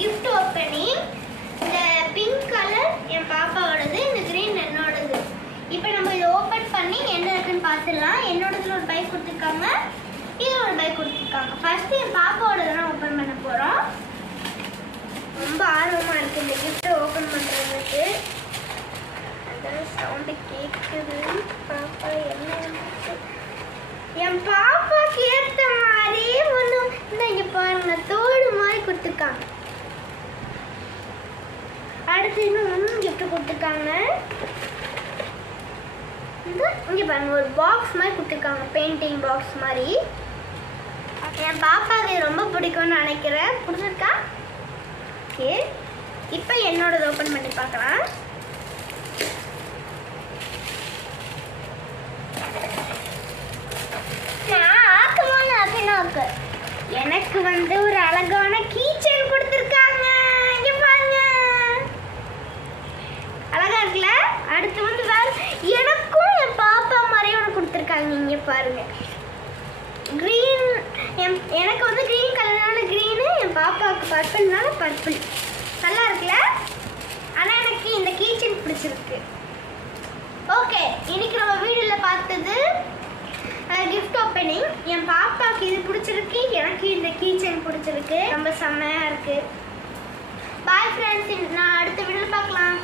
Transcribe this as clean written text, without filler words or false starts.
gift opening. இந்த pink colour என் பாப்பாவோடது, இந்த green என்னோடது. இப்போ நம்ம இதை ஓப்பன் பண்ணி என்ன இருக்குன்னு பார்த்துடலாம். என்னோடதுல ஒரு பைக் கொடுத்துருக்காங்க, இதில் ஒரு பைக் கொடுத்துருக்காங்க. ஃபர்ஸ்ட் என் பாப்பாவோடது தான் ஓப்பன் பண்ண போகிறோம். ரொம்ப ஆர்வமாக இருக்குது இந்த கிஃப்ட்டை ஓப்பன் பண்ணுறதுக்கு. அதான் சவுண்டு கேட்குது. பாப்பா என்ன என் பாப்பாக்கு ஏற்ற மாதிரி ஒன்று இங்கே பாருங்க, தோடு மாதிரி கொடுத்துருக்காங்க. அடுத்து இன்னும் கிஃப்ட் கொடுத்துருக்காங்க. இங்கே பாருங்க, ஒரு பாக்ஸ் மாதிரி கொடுத்துருக்காங்க, பெயிண்டிங் பாக்ஸ் மாதிரி. என் பாப்பாவுக்கு ரொம்ப பிடிக்கும்னு நினைக்கிறேன். பிடிச்சிருக்கா? ஓகே, இப்போ என்னோடது ஓப்பன் பண்ணி பார்க்கலாம். எனக்கு வந்து ஒரு அழகான கீச்செயின் கொடுத்துருக்காங்க. இங்க பாருங்க, அழகா இருக்குல்ல? அடுத்து வந்து வேற எனக்கும் என் பாப்பா மாதிரியே ஒன்று கொடுத்துருக்காங்க. இங்க பாருங்க, கிரீன். எனக்கு வந்து கிரீன் கலரான கிரீனு, என் பாப்பாவுக்கு பர்பிள்னால பர்பிள். நல்லா இருக்குல்ல? ஆனால் எனக்கு இந்த கீச்செயின் பிடிச்சிருக்கு. ஓகே, இன்னைக்கு நம்ம வீடியோவில் பார்த்தது கிஃப்ட் ஓப்பனிங். என் பாப்பாவுக்கு இது பிடிச்சிருக்கு, எனக்கு இந்த கீச்செயின் பிடிச்சிருக்கு. ரொம்ப செம்மையாக இருக்குது. பாய் ஃப்ரெண்ட்ஸ், நான் அடுத்த வீடியோவில் பார்க்கலாம்.